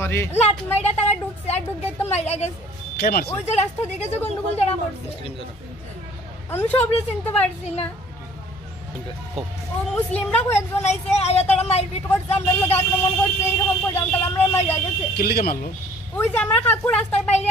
মারি লাত মাইরা তারা ঢুকছে আর ঢুকে তো মাইরা গেছে। কে মারছে? ওই যে রাস্তা দিকে যে গন্ডগোল যারা করছে আমি সবরে চিনতে পারছি না। ও মুসলিমরা কয়েকজন আইছে আয়া তারা মারপিট করছে, আমরা লোক আক্রমণ করছে, এইরকম করে আমরা মাইরা গেছে। কি লিগে মারলো? ওই যে আমার কাকু রাস্তার বাইরে